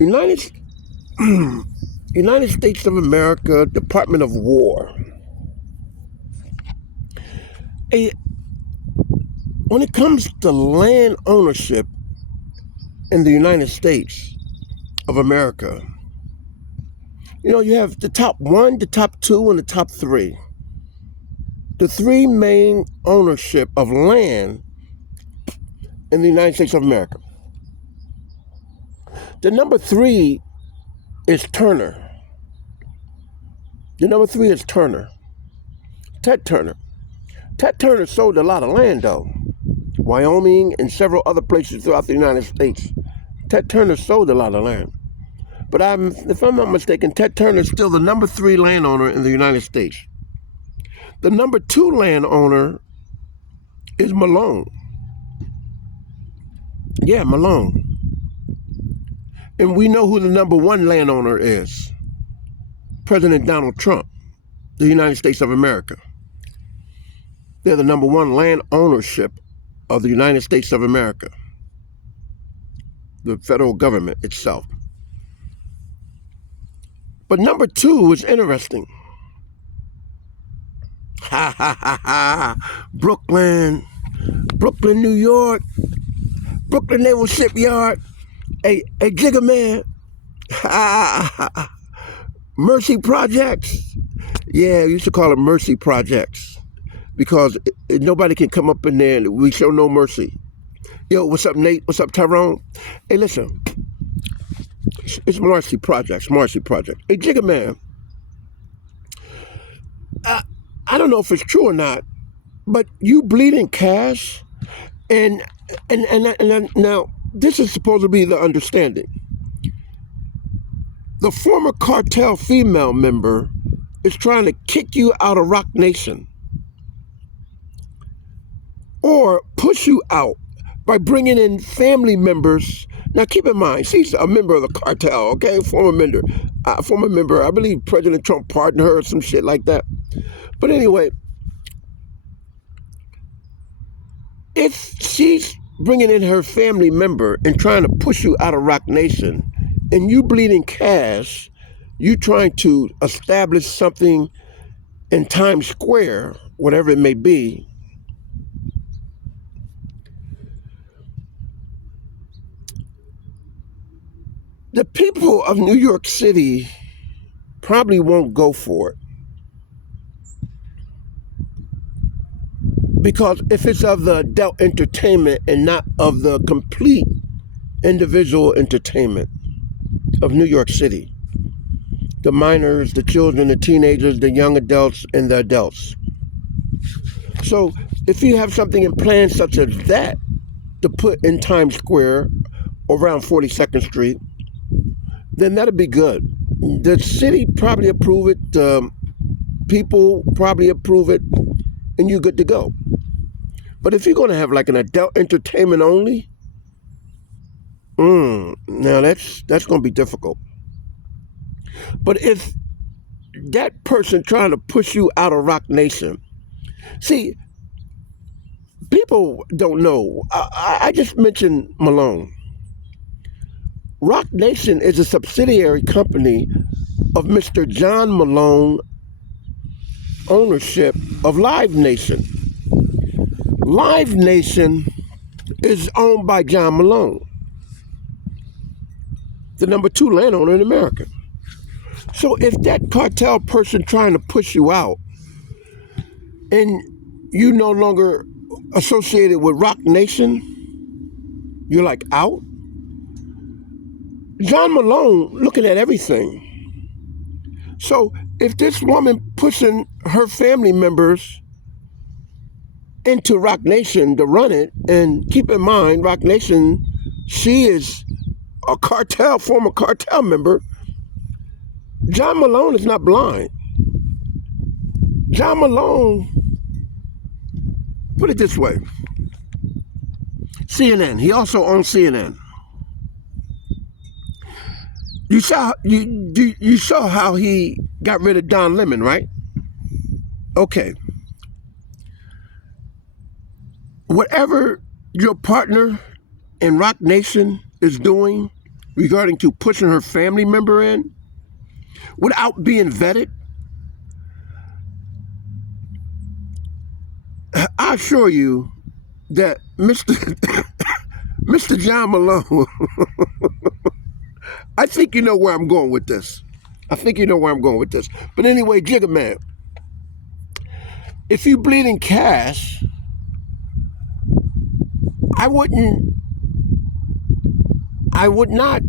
United United States of America, Department of War. Eh, When it comes to land ownership in the United States of America, you have the top one, the top two, and the top three. The three main ownership of land in the United States of America. The number three is Turner. The number three is Turner. Ted Turner. Ted Turner sold a lot of land, though. Wyoming and several other places throughout the United States. Ted Turner sold a lot of land. But if I'm not mistaken, Ted Turner is still the number three landowner in the United States. The number two landowner is Malone. Yeah, Malone. And we know who the number one landowner is. President Donald Trump, the United States of America. They're the number one land ownership of the United States of America. The federal government itself. But number two is interesting. Ha ha ha ha. Brooklyn, New York, Brooklyn Naval Shipyard. Hey, Jigga Man. Mercy Projects. Yeah, we used to call them Mercy Projects because nobody can come up in there and we show no mercy. Yo, what's up, Nate? What's up, Tyrone? Hey, listen. It's Marcy Projects. Hey, Jigga Man. I don't know if it's true or not, but you bleeding cash, and now this is supposed to be the understanding. The former cartel female member is trying to kick you out of Rock Nation or push you out by bringing in family members. Now, keep in mind, she's a member of the cartel, okay? Former member. I believe President Trump pardoned her or some shit like that. But anyway, if she's bringing in her family member and trying to push you out of Rock Nation, and you bleeding cash, you trying to establish something in Times Square, whatever it may be, the people of New York City probably won't go for it. Because if it's of the adult entertainment and not of the complete individual entertainment of New York City, the minors, the children, the teenagers, the young adults, and the adults. So if you have something in plan such as that to put in Times Square around 42nd Street, then that'd be good. The city probably approve it, people probably approve it, and you're good to go. But if you're going to have like an adult entertainment only, now that's going to be difficult. But if that person trying to push you out of Rock Nation, see, people don't know. I just mentioned Malone. Rock Nation is a subsidiary company of Mr. John Malone ownership of Live Nation. Live Nation is owned by John Malone, the number two landowner in America. So if that cartel person trying to push you out and you no longer associated with Rock Nation, you're like out. John Malone looking at everything. So if this woman pushing her family members into Rock Nation to run it, and keep in mind, Rock Nation, she is a former cartel member. John Malone is not blind. John Malone, put it this way, CNN, he also owns CNN. You saw how he got rid of Don Lemon, right? Okay. Whatever your partner in Rock Nation is doing, regarding to pushing her family member in without being vetted, I assure you that Mr. John Malone, I think you know where I'm going with this. But anyway, Jigga Man, if you bleeding cash, I would not,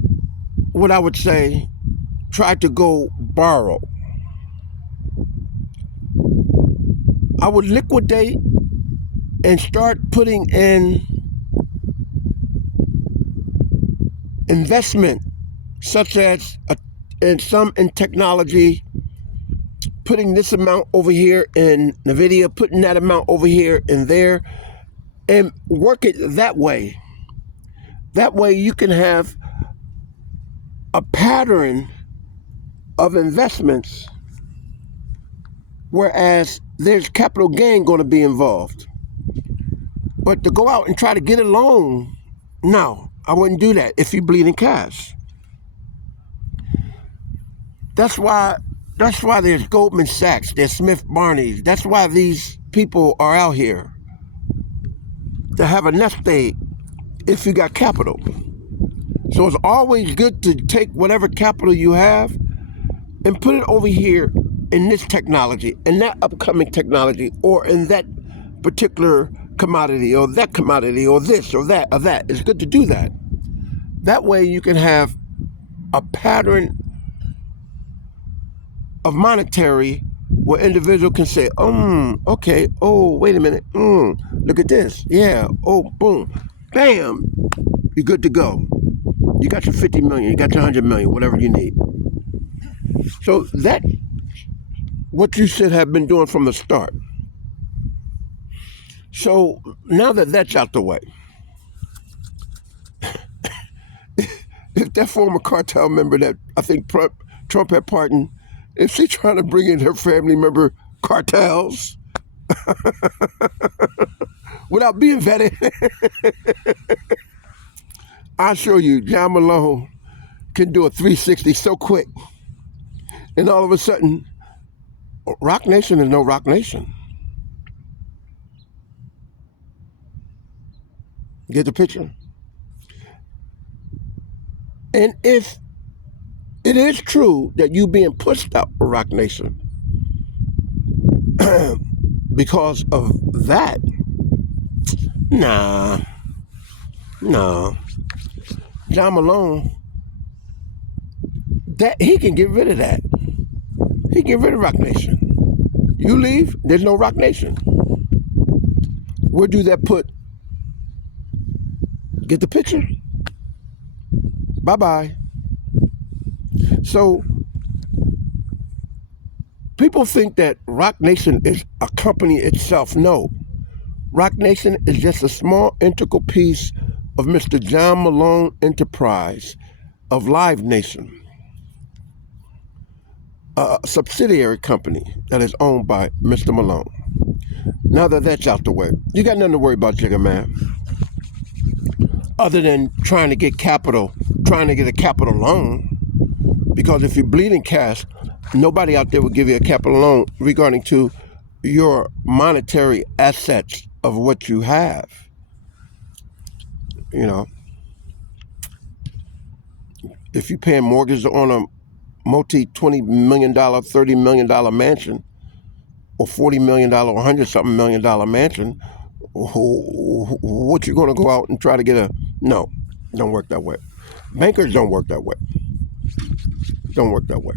what I would say, try to go borrow. I would liquidate and start putting in investment, such as in technology, putting this amount over here in NVIDIA, putting that amount over here and there, and work it that way. That way you can have a pattern of investments, whereas there's capital gain going to be involved. But to go out and try to get a loan, no, I wouldn't do that if you're bleeding cash. That's why there's Goldman Sachs, there's Smith Barney. That's why these people are out here, to have a nest egg if you got capital. So it's always good to take whatever capital you have and put it over here in this technology, in that upcoming technology, or in that particular commodity, or that commodity, or this, or that, or that. It's good to do that. That way you can have a pattern of monetary where individual can say, okay, oh, wait a minute, look at this, yeah, oh, boom, bam, you're good to go. You got your 50 million, you got your 100 million, whatever you need. So that's what you should have been doing from the start. So now that that's out the way, if that former cartel member that I think Trump had pardoned, if she's trying to bring in her family member cartels without being vetted, I assure you, John Malone can do a 360 so quick. And all of a sudden, Rock Nation is no Rock Nation. Get the picture? And if it is true that you being pushed out of Rock Nation because of that, no. John Malone, that he can get rid of that. He can get rid of Rock Nation. You leave, there's no Rock Nation. Where do that put? Get the picture? Bye-bye. So people think that Rock Nation is a company itself. No. Rock Nation is just a small integral piece of Mr. John Malone enterprise of Live Nation, a subsidiary company that is owned by Mr. Malone. Now that that's out the way, you got nothing to worry about, Jigga Man, other than trying to get a capital loan. Because if you're bleeding cash, nobody out there will give you a capital loan regarding to your monetary assets of what you have. You know, if you're paying mortgage on a multi-$20 million, $30 million mansion, or $40 million, or $100-something million mansion, what you going to go out and try to get a... No, don't work that way. Bankers don't work that way. Don't work that way.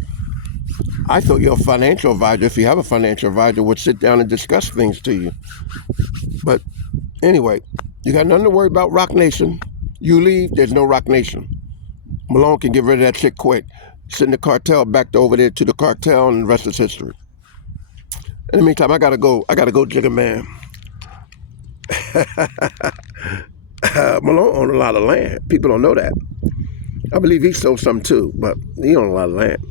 I thought your financial advisor, if you have a financial advisor, would sit down and discuss things to you. But anyway, you got nothing to worry about, Rock Nation. You leave, there's no Rock Nation. Malone can get rid of that shit quick. Send the cartel back over there to the cartel, and the rest is history. In the meantime, I gotta go, Jigga Man. Malone owned a lot of land. People don't know that. I believe he sold some too, but he owned a lot of land.